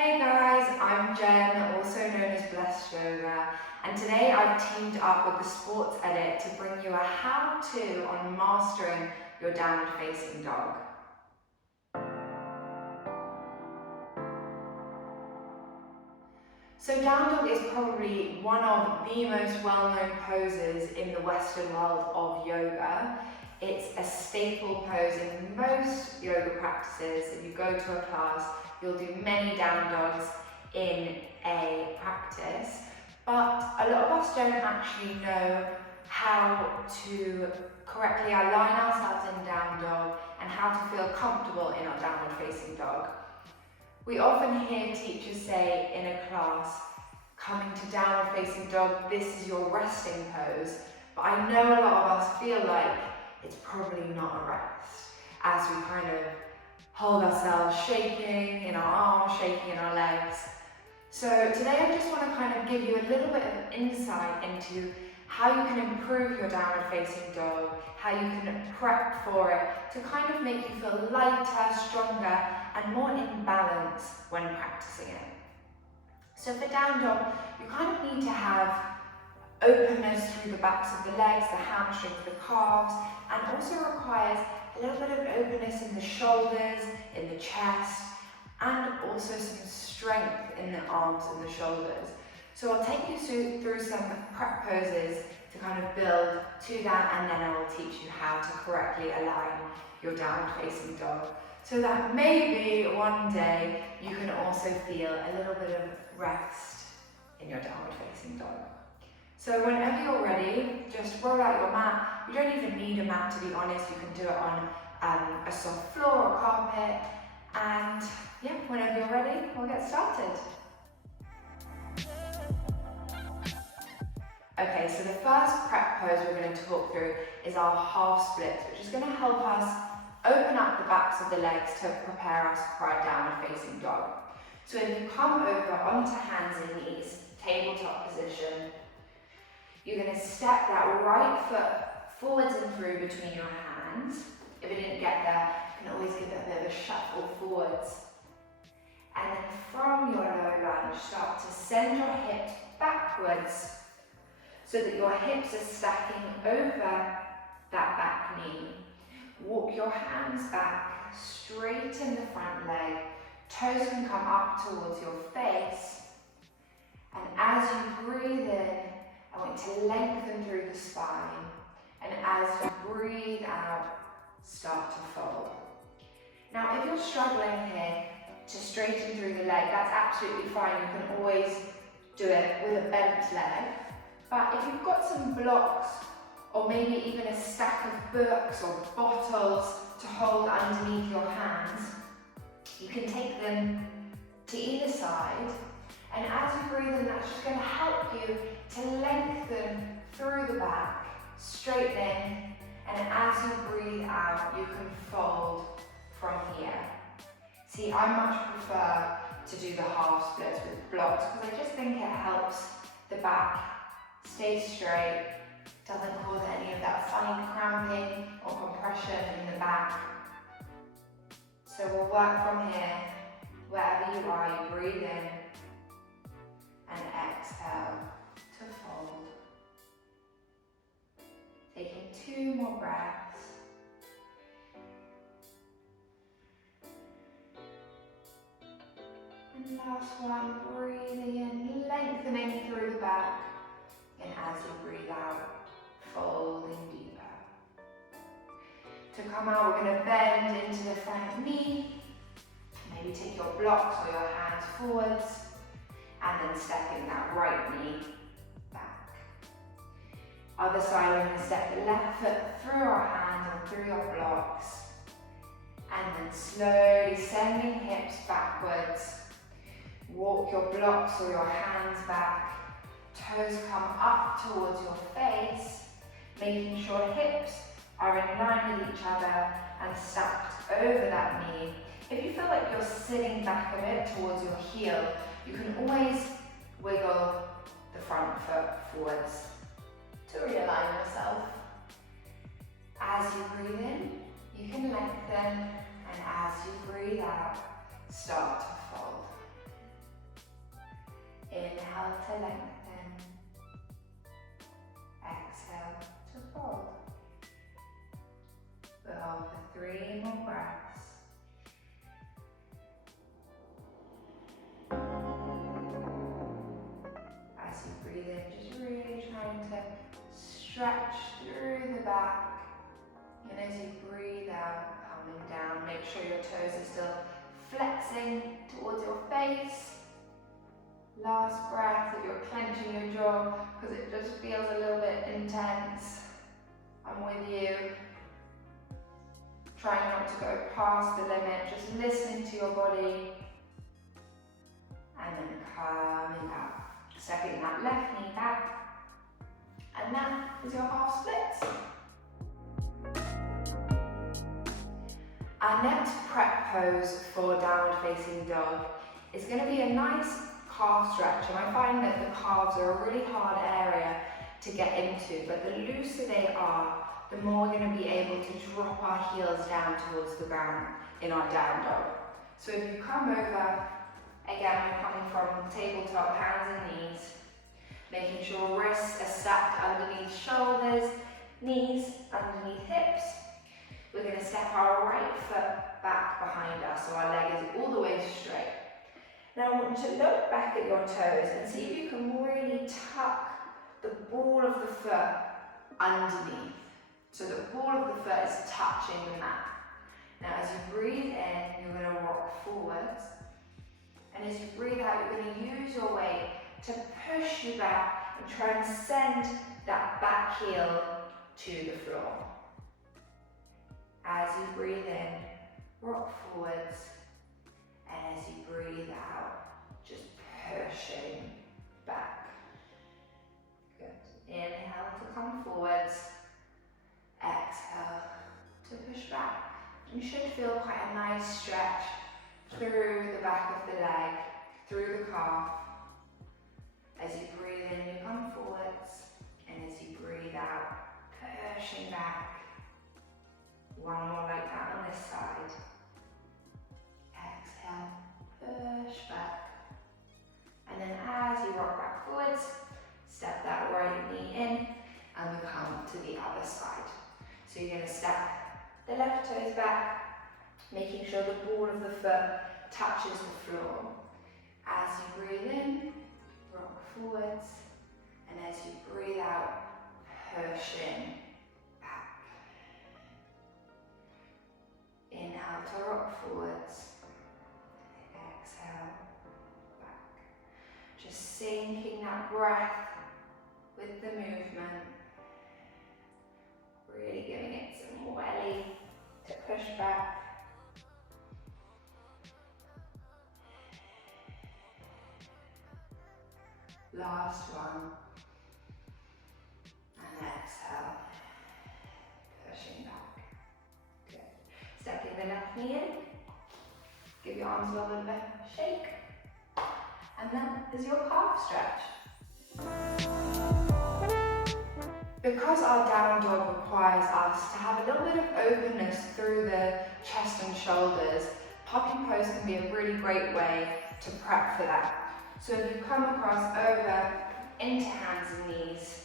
Hey guys, I'm Jen, also known as Blessed Yoga, and today I've teamed up with the Sports Edit to bring you a how-to on mastering your downward facing dog. So down dog is probably one of the most well-known poses in the Western world of yoga. It's a staple pose in most yoga practices. If you go to a class, you'll do many down dogs in a practice, but a lot of us don't actually know how to correctly align ourselves in down dog and how to feel comfortable in our downward facing dog. We often hear teachers say in a class, coming to downward facing dog, this is your resting pose, but I know a lot of us feel like it's probably not a rest, as we kind of hold ourselves shaking in our arms, shaking in our legs. So today I just want to kind of give you a little bit of insight into how you can improve your downward facing dog, how you can prep for it to kind of make you feel lighter, stronger and more in balance when practicing it. So for down dog, you kind of need to have openness through the backs of the legs, the hamstrings, the calves, and also requires a little bit of openness in the shoulders, in the chest, and also some strength in the arms and the shoulders. So I'll take you through some prep poses to kind of build to that, and then I will teach you how to correctly align your downward facing dog, so that maybe one day you can also feel a little bit of rest in your downward facing dog. So whenever you're ready, just roll out your mat. You don't even need a mat, to be honest. You can do it on a soft floor or carpet. And yeah, whenever you're ready, we'll get started. Okay, so the first prep pose we're going to talk through is our half splits, which is going to help us open up the backs of the legs to prepare us for our downward facing dog. So if you come over onto hands and knees, tabletop position, you're going to step that right foot forwards and through between your hands. If it didn't get there, you can always give it a bit of a shuffle forwards. And then from your low lunge, start to send your hips backwards so that your hips are stacking over that back knee. Walk your hands back, straighten the front leg, toes can come up towards your face. And as you breathe in, I want you to lengthen through the spine, and as you breathe out, start to fold. Now, if you're struggling here to straighten through the leg, that's absolutely fine. You can always do it with a bent leg. But if you've got some blocks, or maybe even a stack of books or bottles to hold underneath your hands, you can take them to either side. And as you breathe in, that's just going to help you to lengthen through the back, straightening, and as you breathe out, you can fold from here. See, I much prefer to do the half splits with blocks because I just think it helps the back stay straight, doesn't cause any of that funny cramping or compression in the back. So we'll work from here, wherever you are, you breathe in, and exhale to fold. Taking 2 more breaths. And last one, breathing in, lengthening through the back. And as you breathe out, folding deeper. To come out, we're going to bend into the front knee. Maybe take your blocks or your hands forwards. And then stepping that right knee back. Other side, we're going to step the left foot through our hands or through your blocks. And then slowly sending hips backwards. Walk your blocks or your hands back. Toes come up towards your face, making sure hips are in line with each other and stacked over that knee. If you feel like you're sitting back a bit towards your heel, you can always wiggle the front foot forwards to realign yourself. As you breathe in, you can lengthen, and as you breathe out, start to fold. stretch through the back. And as you breathe out, coming down, make sure your toes are still flexing towards your face. Last breath, if you're clenching your jaw, because it just feels a little bit intense. I'm with you. Trying not to go past the limit, just listening to your body. And then coming up. Stepping that left knee back. And that is your half splits. Our next prep pose for downward facing dog is going to be a nice calf stretch, and I find that the calves are a really hard area to get into, but the looser they are, the more we're going to be able to drop our heels down towards the ground in our down dog. So if you come over, again we're coming from tabletop, hands and knees, making sure wrists are stacked underneath shoulders, knees underneath hips. We're going to step our right foot back behind us so our leg is all the way straight. Now I want you to look back at your toes and see if you can really tuck the ball of the foot underneath. So the ball of the foot is touching the mat. Now as you breathe in, you're going to rock forwards. And as you breathe out, you're going to use your weight to push you back and try and send that back heel to the floor. As you breathe in, rock forwards, and as you breathe out, just pushing back. Good. Inhale to come forwards, exhale to push back. You should feel quite a nice stretch through the back of the leg, through the calf. As you breathe in, you come forwards, and as you breathe out, pushing back. One more like that on this side. Exhale, push back. And then as you rock back forwards, step that right knee in and we come to the other side. So you're going to step the left toes back, making sure the ball of the foot touches the floor. As you breathe in, rock forwards, and as you breathe out, pushing. Inhale to rock forwards, exhale, back. Just sinking that breath with the movement. Really giving it some welly to push back. Last one. And exhale, pushing back. Stepping the left knee in, give your arms a little bit of a shake, and that is your calf stretch. Because our down dog requires us to have a little bit of openness through the chest and shoulders, puppy pose can be a really great way to prep for that. So if you come across over into hands and knees,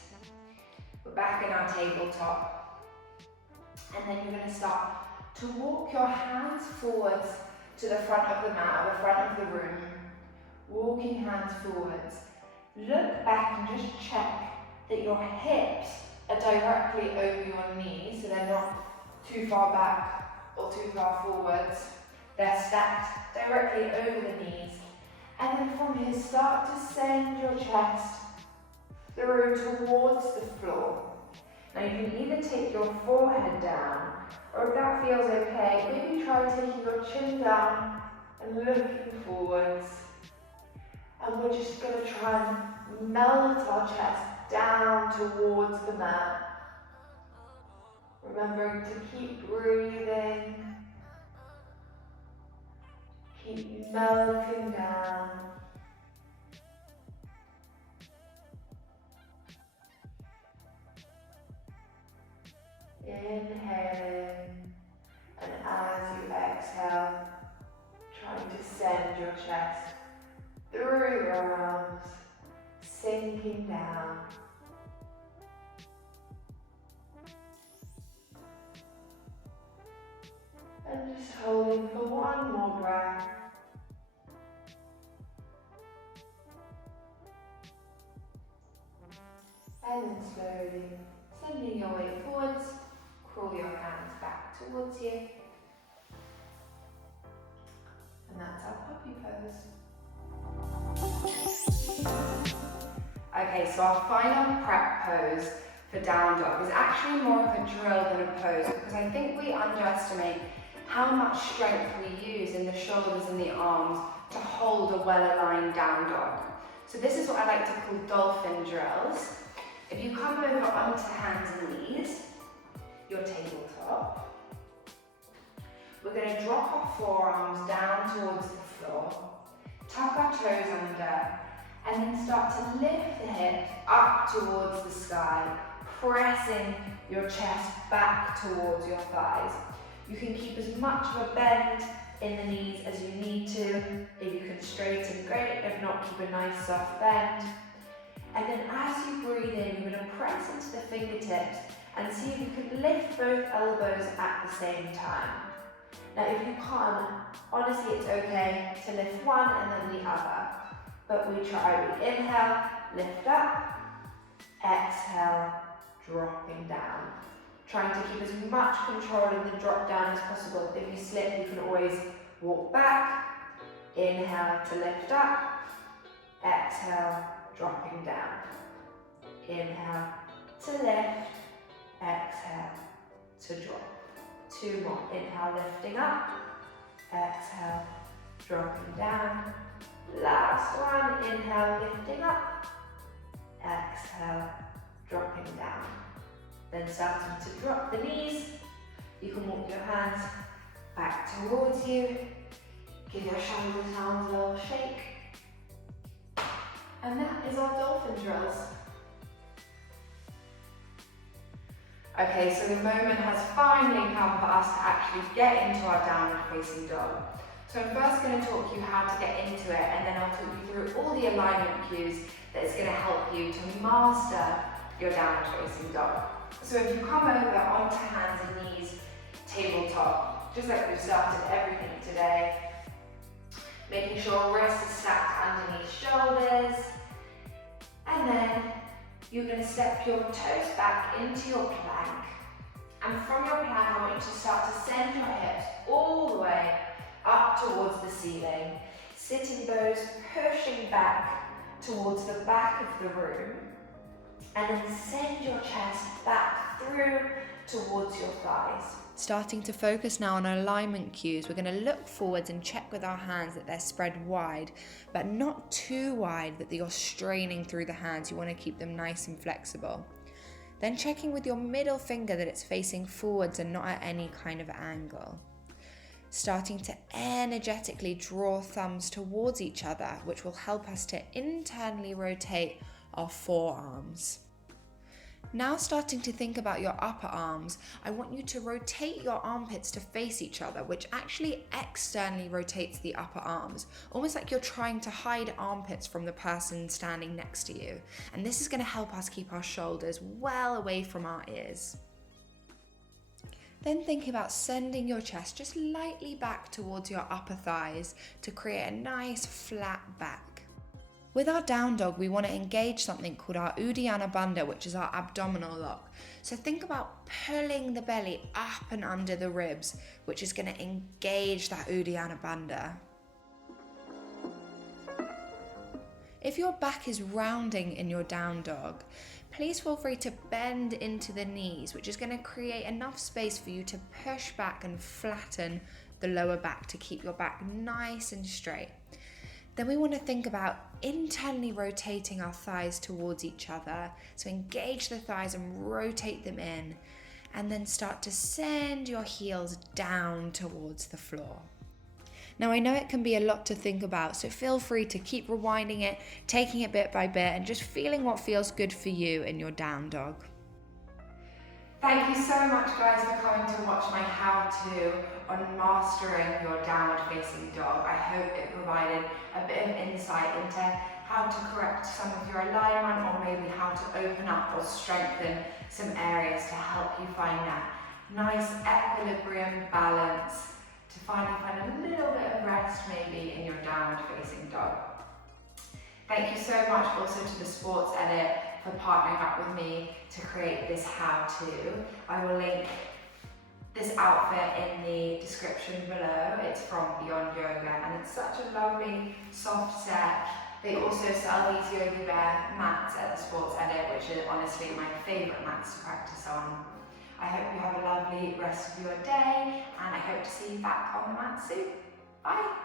we're back in our tabletop, and then you're going to start to walk your hands forwards to the front of the mat, or the front of the room. Walking hands forwards. Look back and just check that your hips are directly over your knees, so they're not too far back or too far forwards. They're stacked directly over the knees. And then from here, start to send your chest through towards the floor. Now you can either take your forehead down, or if that feels okay, maybe try taking your chin down and looking forwards. And we're just going to try and melt our chest down towards the mat. Remembering to keep breathing. Keep melting down. Inhaling, and as you exhale, trying to send your chest through your arms, sinking down. And just holding for one more breath. And then slowly Sending your weight forwards, crawl your hands back towards you. And that's our puppy pose. Okay, so our final prep pose for down dog is actually more of a drill than a pose, because I think we underestimate how much strength we use in the shoulders and the arms to hold a well-aligned down dog. So this is what I like to call dolphin drills. If you come over onto hands and knees, your tabletop, we're going to drop our forearms down towards the floor, tuck our toes under, and then start to lift the hips up towards the sky, pressing your chest back towards your thighs. You can keep as much of a bend in the knees as you need to. If you can straighten, great. If not, keep a nice soft bend. And then as you breathe in, you're going to press into the fingertips and see if you can lift both elbows at the same time. Now, if you can't, honestly, it's okay to lift one and then the other. But we try. We inhale, lift up, exhale, dropping down. Trying to keep as much control in the drop down as possible. If you slip, you can always walk back. Inhale to lift up, exhale, dropping down. Inhale to lift, exhale to drop. Two more. Inhale, lifting up, exhale, dropping down. Last one. Inhale, lifting up, exhale, dropping down. Then starting to drop the knees. You can walk your hands back towards you. Give your shoulders and arms a little shake. And that is our dolphin drills. Okay, so the moment has finally come for us to actually get into our downward facing dog. So I'm first going to talk you how to get into it, and then I'll talk you through all the alignment cues that is going to help you to master your downward facing dog. So if you come over onto hands and knees, tabletop, just like we've started everything today, making sure wrists are stacked underneath shoulders, and then you're going to step your toes back into your plank. And from your plank, I want you to start to send your hips all the way up towards the ceiling, sitting bones pushing back towards the back of the room, and then send your chest back through towards your thighs. Starting to focus now on alignment cues, we're going to look forwards and check with our hands that they're spread wide, but not too wide that you're straining through the hands. You want to keep them nice and flexible. Then checking with your middle finger that it's facing forwards and not at any kind of angle. Starting to energetically draw thumbs towards each other, which will help us to internally rotate our forearms. Now starting to think about your upper arms, I want you to rotate your armpits to face each other, which actually externally rotates the upper arms, almost like you're trying to hide armpits from the person standing next to you. And this is going to help us keep our shoulders well away from our ears. Then think about sending your chest just lightly back towards your upper thighs to create a nice flat back. With our down dog, we want to engage something called our Uddiyana Bandha, which is our abdominal lock. So think about pulling the belly up and under the ribs, which is going to engage that Uddiyana Bandha. If your back is rounding in your down dog, please feel free to bend into the knees, which is going to create enough space for you to push back and flatten the lower back to keep your back nice and straight. Then we want to think about internally rotating our thighs towards each other. So engage the thighs and rotate them in, and then start to send your heels down towards the floor. Now I know it can be a lot to think about, so feel free to keep rewinding it, taking it bit by bit, and just feeling what feels good for you in your down dog. Thank you so much guys for coming to watch my how-to on mastering your downward facing dog. I hope it provided a bit of insight into how to correct some of your alignment, or maybe how to open up or strengthen some areas to help you find that nice equilibrium balance, to finally find a little bit of rest maybe in your downward facing dog. Thank you so much also to the Sports Edit for partnering up with me to create this how-to. I will link this outfit in the description below. It's from Beyond Yoga and it's such a lovely soft set. They also sell these Yogi Bear mats at the Sports Edit, which are honestly my favourite mats to practice on. I hope you have a lovely rest of your day and I hope to see you back on the mat soon. Bye!